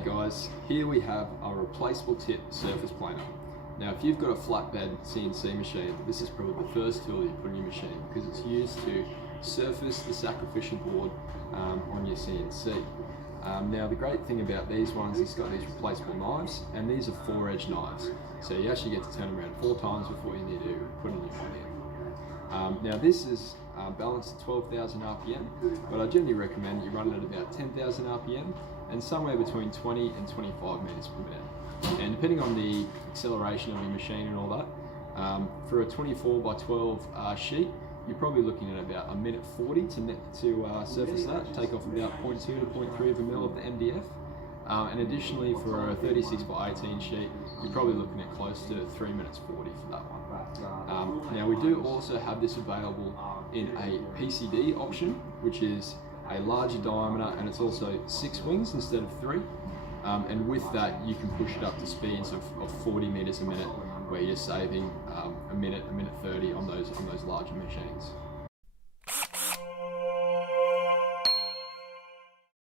Okay guys, here we have a replaceable tip surface planer. Now if you've got a flatbed CNC machine, this is probably the first tool you put in your machine because it's used to surface the sacrificial board on your CNC. Now the great thing about these ones is it's got these replaceable knives, and these are 4-edge knives. So you actually get to turn them around 4 times before you need to put in your one in. Now this is balanced at 12,000 RPM, but I generally recommend you run it at about 10,000 RPM and somewhere between 20 and 25 meters per minute. And depending on the acceleration of your machine and all that, for a 24 by 12 sheet, you're probably looking at about a minute 40 to surface that, take off about 0.2 to 0.3 of a mil of the MDF. And additionally, for a 36 by 18 sheet, you're probably looking at close to 3 minutes 40 for that one. Now we do also have this available in a PCD option, which is a larger diameter, and it's also 6 wings instead of 3. And with that, you can push it up to speeds of 40 meters a minute, where you're saving a minute 30 on those larger machines.